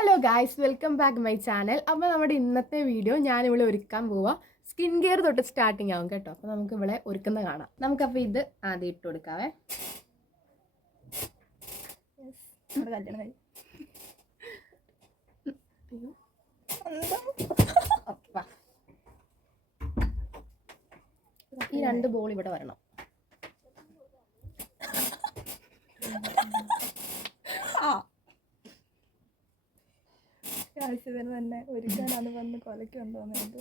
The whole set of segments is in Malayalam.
Hello guys, welcome back my channel. അപ്പോൾ നമ്മുടെ ഇന്നത്തെ വീഡിയോ ഞാനിവിടെ ഒരുക്കാൻ പോവാം. സ്കിൻ കെയർ തൊട്ട് സ്റ്റാർട്ടിങ് ആവും കേട്ടോ. അപ്പോൾ നമുക്ക് ഇവിടെ ഒരുക്കുന്ന കാണാം. നമുക്കപ്പോൾ ഇത് ആദ്യം ഇട്ട് കൊടുക്കാവേ. ഈ രണ്ട് ബോൾ ഇവിടെ വരണം. തന്നെ ഒരുക്കാനാണ് വന്ന് കൊലക്കുണ്ടോന്നത്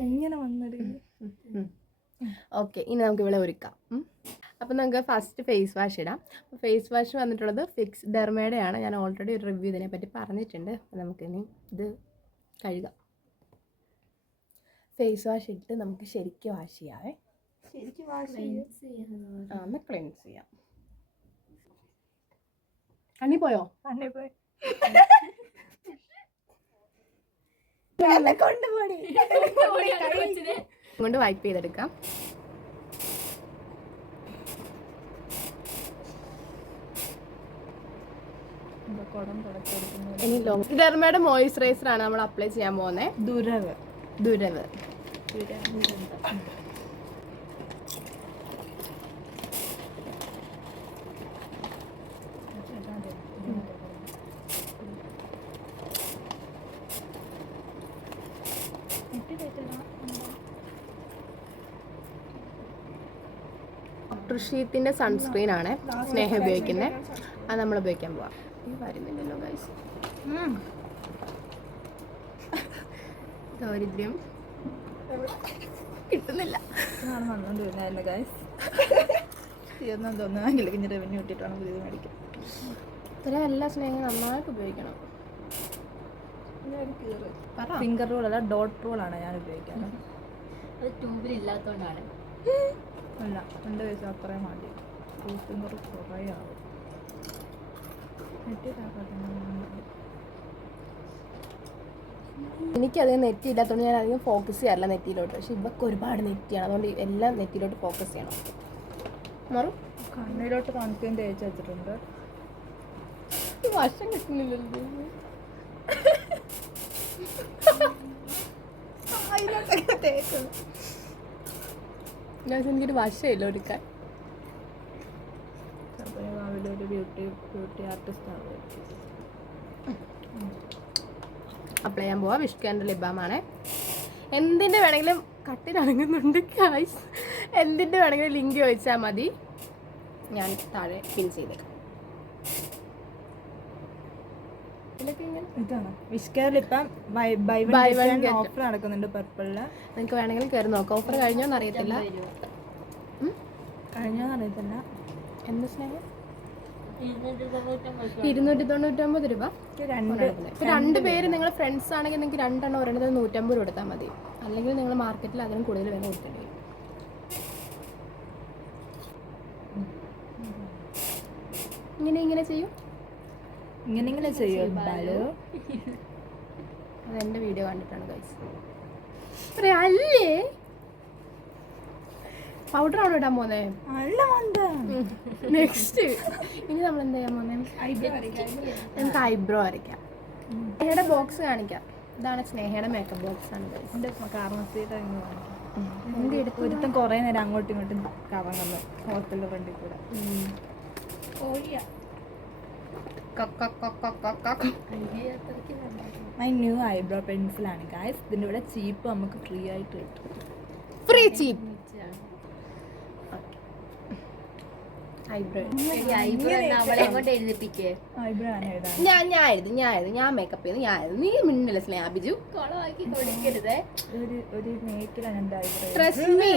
ഇങ്ങനെ വന്നത്. ഓക്കെ, ഇനി നമുക്ക് ഇവിടെ ഒരുക്കാം. അപ്പം നമുക്ക് ഫസ്റ്റ് ഫേസ് വാഷ് ഇടാം. അപ്പോൾ ഫേസ് വാഷ് വന്നിട്ടുള്ളത് ഫിക്സ് ഡെർമയുടെ ആണ്. ഞാൻ ഓൾറെഡി ഒരു റിവ്യൂ ഇതിനെപ്പറ്റി പറഞ്ഞിട്ടുണ്ട്. അപ്പോൾ നമുക്കിനി ഇത് കഴുകാം. ഫേസ് വാഷ് ഇട്ട് നമുക്ക് ശരിക്കും വാഷ് ചെയ്യാവേ. എന്നാൽ ക്ലെൻസ് ചെയ്യാം. കണ്ണി പോയോ? പോയി കൊണ്ട് വൈപ്പ് ചെയ്തെടുക്കാം. ഇനി ഡെർമയുടെ മോയിസ്ചറൈസർ ആണ് നമ്മൾ അപ്ലൈ ചെയ്യാൻ പോകുന്നത്. ദുരവ് ഷീറ്റിന്റെ സൺസ്ക്രീൻ ആണ് സ്നേഹ ഉപയോഗിക്കുന്നത്. അത് നമ്മൾ ഉപയോഗിക്കാൻ പോവാം. വരുന്നില്ലല്ലോ ഗൈസ്, ദാരിദ്ര്യം കിട്ടുന്നില്ല. റവന്യൂ ഇട്ടിട്ടാണ് പുതിയത് മേടിക്കും. ഇത്രയും എല്ലാ സ്നേഹം നന്നായിട്ട് ഉപയോഗിക്കണം. ഫിംഗർ റോൾ അല്ല, ഡോട്ട് റോൾ ആണ് ഞാൻ ഉപയോഗിക്കാറ്. അത് ട്യൂബിലില്ലാത്തതുകൊണ്ടാണ്. അല്ല, 2 വയസ്സ് അത്രയും മതി. ഫിംഗർ കുറേ ആവും. എനിക്കത് നെറ്റ് ഇല്ലാത്തതുകൊണ്ട് ഞാൻ അധികം ഫോക്കസ് ചെയ്യാറില്ല നെറ്റിയിലോട്ട്. പക്ഷെ ഇവർക്ക് ഒരുപാട് നെറ്റിയാണ്, അതുകൊണ്ട് എല്ലാം നെറ്റിയിലോട്ട് ഫോക്കസ് ചെയ്യണം. മാറും. കണ്ണിലോട്ട് കണക്കും തേച്ച് വെച്ചിട്ടുണ്ട്. വശം കിട്ടുന്നില്ലല്ലോ. എനിക്കൊരു വശമില്ല ഒരുക്കാൻ. ഒരു ബ്യൂട്ടി ആർട്ടിസ്റ്റ് ആണ്. അപ്ലൈ ചെയ്യാൻ പോവാം. വിഷ്കാൻ്റെ ലിബാമാണ്. എന്തിൻ്റെ വേണമെങ്കിലും കട്ടിലിറങ്ങുന്നുണ്ട് ഗൈസ്. എന്തിൻ്റെ വേണമെങ്കിലും ലിങ്ക് ചോദിച്ചാൽ മതി, ഞാൻ താഴെ പിൻ ചെയ്തേക്കാം. ഓഫർ നടക്കുന്നുണ്ട് പർപ്പിളില്. നിങ്ങൾക്ക് വേണമെങ്കിൽ കയറി നോക്കാം. ഓഫർ കഴിഞ്ഞോന്ന് അറിയത്തില്ല. എന്ത് സ്നേഹം? 299 രൂപ. 2 പേര് നിങ്ങൾ ഫ്രണ്ട്സ് ആണെങ്കിൽ നിങ്ങൾക്ക് 2 എണ്ണം ഒരെണ്ണത്തിന് 150 രൂപ കൊടുത്താൽ മതി. അല്ലെങ്കിൽ നിങ്ങൾ മാർക്കറ്റിൽ അതിനും കൂടുതൽ വില കൊടുക്കേണ്ടി വരും. ഇങ്ങനെ ചെയ്യും. ഇങ്ങനെ ചെയ്യും. അതെൻ്റെ വീഡിയോ കണ്ടിട്ടാണ് ഗൈസ്. അല്ലേ പൗഡർ ആണോ ഇടാൻ പോന്നെ? നെക്സ്റ്റ് ഇനി നമ്മൾ എന്താ ചെയ്യാൻ പോന്നെ? നമുക്ക് ഐബ്രോ വരയ്ക്കാം. സ്നേഹയുടെ ബോക്സ് കാണിക്കാം. ഇതാണ് സ്നേഹയുടെ മേക്കപ്പ് ബോക്സ് ആണ് ഗൈസ്. ഒരുത്തം കുറേ നേരം അങ്ങോട്ടും ഇങ്ങോട്ടും കറങ്ങുന്നു ഹോസ്റ്റലിന്റെ ഫ്രണ്ടിൽ കൂടെ. മൈ ന്യൂ ഐബ്രോ പെൻസിലാണ് ഗൈസ്. ഇതിൻ്റെ ഇവിടെ ചീപ്പ് നമുക്ക് ഫ്രീ ആയിട്ട് കിട്ടും. ഫ്രീ ചീപ്പ് ഐബ്രോ. ഞാൻ മേക്കപ്പ് ചെയ്ത് ഞാൻ നീ മിന്നില്ല സ്നേഹ ബിജു. ഒരു മേക്കിലാണ് എൻ്റെ ഐബ്രോ. നീ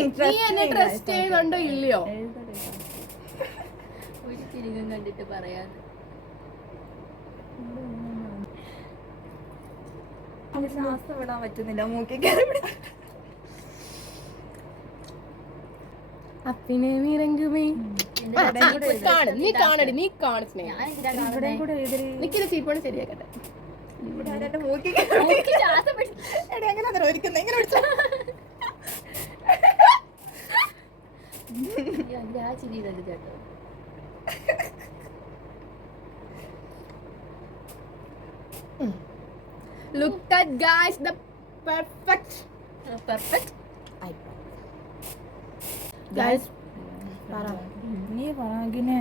എന്നെ ട്രസ്റ്റ് ചെയ്യുന്നുണ്ടോ ഇല്ലയോ? ഒരു തിരികും കണ്ടിട്ട് പറയാൻ ശ്വാസം വിടാൻ പറ്റുന്നില്ല. മൂക്കി അപ്പിനെ നിറങ്ങുമേ. നീ കാണടി, നീ കാണു സ്നേഹം. നിക്കിത് ചീപ്പോണ് ശരിയാക്കട്ടെ. ചിരി ചേട്ടോ. Look at guys the perfect guys പറ. നീ പറകിനെ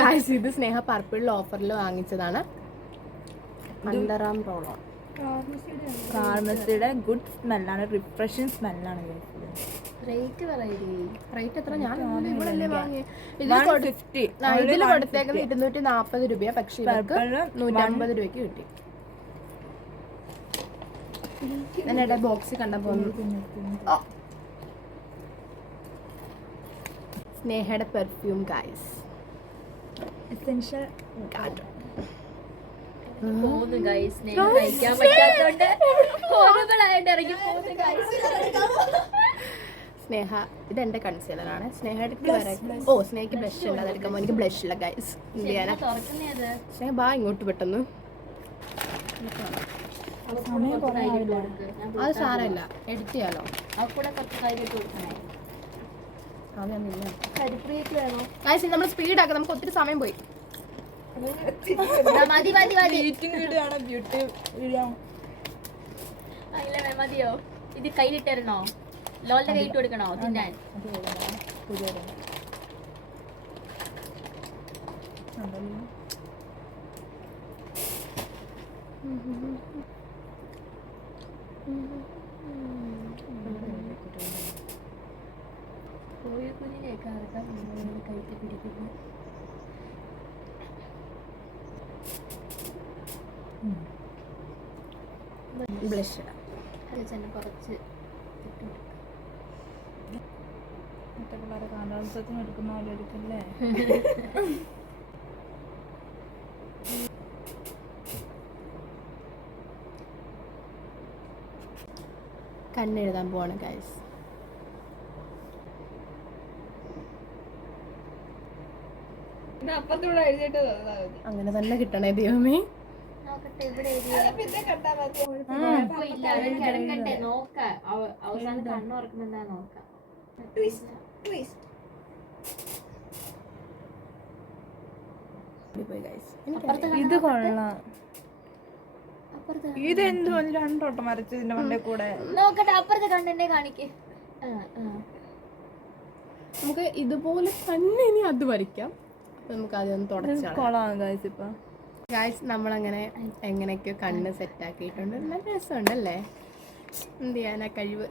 ഗൈസ് ഇത് സ്നേഹ പർപ്പിളിൽ ഓഫറിൽ വാങ്ങിച്ചതാണ്. അണ്ടറാം റോളോ ഫാർമസിയുടെ ഗുഡ് സ്മെല്ലാണ്, റിഫ്രഷിങ് സ്മെല്ലാണ്. റേറ്റ് പറയൂ. റേറ്റ് എത്ര? ഞാൻ ഇവിടെ വാങ്ങി. 150. ഇതിൽ കൊടുത്തേക്കുന്നത് 240 രൂപ, പക്ഷെ ഇവർക്ക് 150 രൂപയ്ക്ക് കിട്ടി. എന്നെ ബോക്സ് കണ്ടപ്പോ സ്നേഹയുടെ പെർഫ്യൂം ഗൈസ്. എസെൻഷ്യൽ പോകുന്നു ഗൈസ്. സ്നേഹം കഴിക്കാൻ പറ്റാത്തോണ്ട് ഹോറബിളായിട്ട് ഇറങ്ങി പോകുന്നു ഗൈസ്. സ്നേഹ ഇത് എന്റെ കൺസീലർ ആണ്. സ്നേഹയുടെ സ്നേഹയ്ക്ക് ബ്ലഷ് ഉണ്ട്, അതെടുക്കുമ്പോൾ എനിക്ക് ബ്ലഷ് ഇല്ല ഗൈസ്. എന്ത് ചെയ്യാനാ? തുറക്കുന്നേത് സ്നേഹ ബാ ഇങ്ങോട്ട് പെട്ടെന്ന്. അത് സാരമില്ല, എഡിറ്റ് ചെയ്യാലോ. ആ കൂടെ കുറച്ച് കൈകിട്ട് കൊടുക്കണേ. അതൊന്നുമില്ല കരിപ്രിയക്ക് വേണോ? ഗൈസ് നമ്മൾ സ്പീഡ് ആക്കാം, നമുക്ക് ഒത്തിരി സമയം പോയി. മതി മതി മതി. വീഡിയോ ആണ്, ബ്യൂട്ടി വീഡിയോ. ഇല്ല മതിയോ? ഇത് കയ്യിലിട്ടരണോ? ലോലിന്റെ കയ്യിട്ട് കൊടുക്കണോ തിന്നാൻ? കോഴി കുഞ്ഞിനെയൊക്കെ അറക്കാൻ കഴുത്ത് പിടിക്കുന്നു. ബ്ലഷ് ഇടാം. അത് തന്നെ കുറച്ച് മറ്റേ പിള്ളേരെ കാലാവസ്ഥത്തിന് എടുക്കുന്ന പോലെ എടുക്കല്ലേ. കണ്ണെഴുതാൻ പോവാണ് ഗൈസ്. അപ്പത്തൂടെ എഴുതിയിട്ട് അങ്ങനെ തന്നെ കിട്ടണേ ദൈവമേ. നോക്കട്ടെ ഇവിടെ കിടക്കട്ടെ. നോക്കാം അവസാനം കണ്ണു തുറക്കുന്നുണ്ടാ നോക്കാം. ഇത് കൊള്ളാം. ഇത് എന്തോ രണ്ടോട്ടം വരച്ചു ഇതിന്റെ മണ്ടേ കൂടെ. നോക്കട്ടെ അപ്പുറത്തെ കണ്ണെന്നെ കാണിക്ക്. നമുക്ക് ഇതുപോലെ തന്നെ ഇനി അത് വരയ്ക്കാം. നമുക്ക് അതൊന്ന് തുടച്ചാണ്. കൊള്ളാം ഗൈസ്. ഇപ്പൊ ഗൈസ് നമ്മളങ്ങനെ എങ്ങനെയൊക്കെയോ കണ്ണ് സെറ്റാക്കിയിട്ടുണ്ട്. നല്ല രസമുണ്ടല്ലേ? എന്ത് ചെയ്യാനാ കഴിവ്.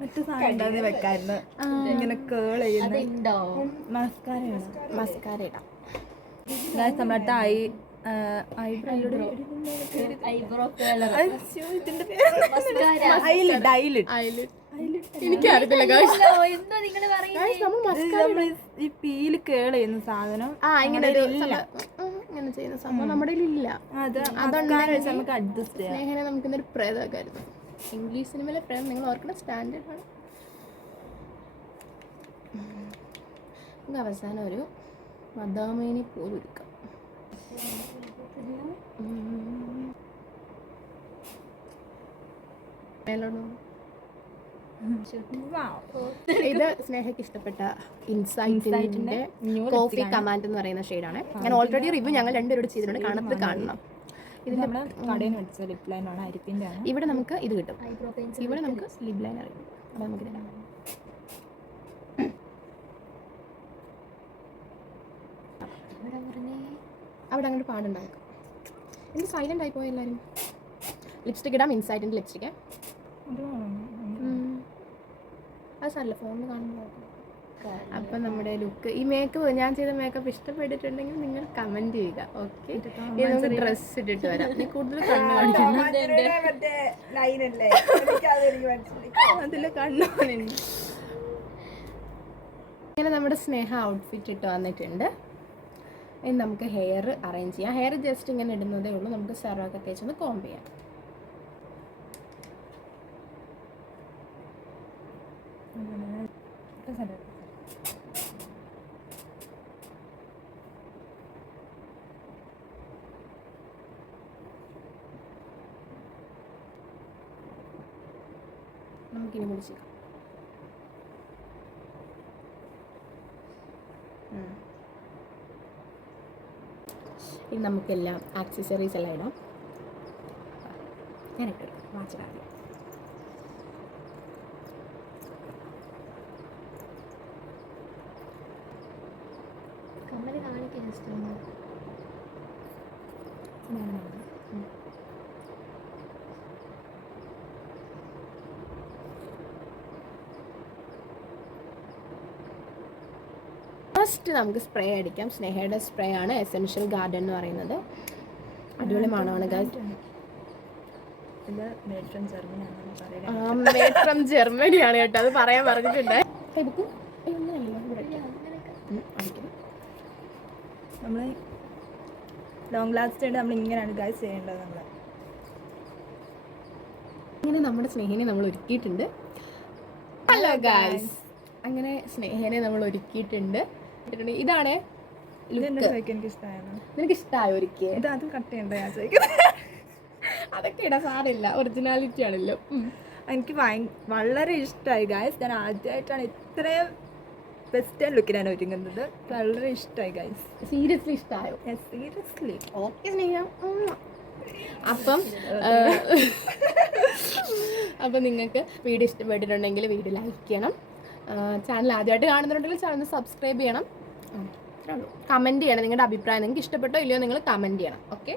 മറ്റു സാധനം വെക്കായിരുന്നു. ഇങ്ങനെ കേൾ ചെയ്യുന്ന അതുണ്ടോ? മസ്കാര ഇടാം. ഗൈസ് നമ്മുടെ ഐബ്രോ കളർ എനിക്കറിയത്തില്ല ഗൈസ്. എന്തോ നിങ്ങള് പറയുന്നത്? നമ്മൾ ഈ പീല് കേൾ ചെയ്യുന്ന സാധനം ഇങ്ങനെ ഇങ്ങനെ ചെയ്യുന്ന സംഭവം നമ്മുടെ ഇല്ല. അതുണ്ടാകുന്ന നമുക്ക് അഡ്ജസ്റ്റ് ചെയ്യാം. സ്നേഹനെ നമുക്ക് ഇന്നൊരു പ്രേതമാക്കായിരുന്നു. ഇംഗ്ലീഷ് സിനിമയിലെ പ്രേതം നിങ്ങൾ ഓർക്കുന്ന സ്റ്റാൻഡേർഡ് ആണ്. നമുക്ക് അവസാനം ഒരു മദാമേനി പോലും എടുക്കാം. ഇത് സ്നേഹയ്ക്ക് ഇഷ്ടപ്പെട്ട ഇൻസൈറ്റിന്റെ കോഫി കമാൻഡ് എന്ന് പറയുന്ന ഷെയ്ഡാണ്. ഞാൻ ഓൾറെഡി റിവ്യൂ ഞങ്ങൾ രണ്ടുപേരോട് ചെയ്തിട്ടുണ്ട്, കാണാത്ത കാണണം. ഇതിന്റെ കടയിൽ നിന്ന് മേടിച്ച ലിപ് ലൈൻ ആണ്, അരിപ്പിന്റെ ആണ്. ഇവിടെ നമുക്ക് ഇത് കിട്ടും. ഇവിടെ നമുക്ക് ലിപ് ലൈൻ അറിയും. അത് നമുക്ക് തരാം. അവിടെ അങ്ങോട്ട് പാടുണ്ടാക്കും. എനിക്ക് സൈലന്റ് ആയി പോയ എല്ലാവരും. ലിപ്സ്റ്റിക് ഇടാം. ഇൻസൈറ്റിന്റെ ലിപ്സ്റ്റിക്ക്. അത് സാരല്ല, ഫോണിൽ കാണുമ്പോൾ. അപ്പം നമ്മുടെ ലുക്ക്, ഈ മേക്കപ്പ്, ഞാൻ ചെയ്ത മേക്കപ്പ് ഇഷ്ടപ്പെട്ടിട്ടുണ്ടെങ്കിൽ നിങ്ങൾ കമന്റ് ചെയ്യുക. ഓക്കെ, ഇത് നമുക്ക് ഡ്രസ് ഇട്ടിട്ട് വരാം. നീ കൂടുതൽ കണ്ണ് കാണിക്കുന്നു. അതിൽ കണ്ണു ഇങ്ങനെ നമ്മുടെ സ്നേഹ ഔട്ട്ഫിറ്റ് ഇട്ട് വന്നിട്ടുണ്ട്. ഇനി നമുക്ക് ഹെയർ അറേഞ്ച് ചെയ്യാം. ഹെയർ ജസ്റ്റ് ഇങ്ങനെ ഇടുന്നതേ ഉള്ളൂ. നമുക്ക് സെറമൊക്കെ തേച്ചൊന്ന് കോംബ് ചെയ്യാം. നമുക്കിനി പിടിച്ചേക്കാം. ഇനി നമുക്കെല്ലാം ആക്സസറീസ് എല്ലാം ഇടാം. ഞാൻ ഇട്ടു വാച്ചിടാതെ. കമ്മല് കാണിക്കാൻ ഇഷ്ടമാണ്. ഫസ്റ്റ് നമുക്ക് സ്പ്രേ അടിക്കാം. സ്നേഹയുടെ സ്പ്രേ ആണ്, എസെൻഷ്യൽ ഗാർഡൻ എന്ന് പറയുന്നത്. അടിപൊളി മണമാണ് ഗൈസ്. ഇത് മേഡ് ഫ്രം ജർമ്മനിയാണെന്ന് പറയുന്നത്. മേഡ് ഫ്രം ജർമ്മനിയാണ് കേട്ടോ, അത് പറയാൻ പറഞ്ഞിട്ടുണ്ട്. നമ്മൾ ലോങ് ലാസ്റ്റ് ആയിട്ട് നമ്മൾ ഇങ്ങനെയാണ് ഗൈസ് ചെയ്യേണ്ടത്. അങ്ങനെ നമ്മുടെ സ്നേഹിനെ നമ്മൾ ഒരുക്കിയിട്ടുണ്ട്. ഹലോ ഗൈസ്, അങ്ങനെ സ്നേഹനെ നമ്മൾ ഒരുക്കിയിട്ടുണ്ട്. ഇതാണ് എനിക്ക് ഇഷ്ടമായിരുന്നു. നിനക്ക് ഇഷ്ടമായോ ഒരുക്കിയ? ഇത് അതും കട്ട് ചെയ്യണ്ട ഞാൻ ചോദിക്കുന്നത്. അതൊക്കെ ഇടാൻ സാരമില്ല, ഒറിജിനാലിറ്റി ആണല്ലോ. എനിക്ക് വളരെ ഇഷ്ടമായി ഗൈസ്. ഞാൻ ആദ്യമായിട്ടാണ് ഇത്രയും വെസ്റ്റേൺ ലുക്കിലാണ് ഒരുങ്ങുന്നത്. വളരെ ഇഷ്ടമായി ഗൈസ്. സീരിയസ്ലി ഇഷ്ടമായോ? സീരിയസ്ലി. ഓക്കെ സ്നേഹം. അപ്പം നിങ്ങൾക്ക് വീഡിയോ ഇഷ്ടപ്പെട്ടിട്ടുണ്ടെങ്കിൽ വീഡിയോ ലൈക്ക് ചെയ്യണം. ചാനൽ ആദ്യമായിട്ട് കാണുന്നുണ്ടെങ്കിൽ ചാനൽ സബ്സ്ക്രൈബ് ചെയ്യണം. അത്രേ ഉള്ളൂ. കമൻറ്റ് ചെയ്യണം നിങ്ങളുടെ അഭിപ്രായം. നിങ്ങൾക്ക് ഇഷ്ടപ്പെട്ടോ ഇല്ലയോ നിങ്ങൾ കമൻറ്റ് ചെയ്യണം. ഓക്കെ.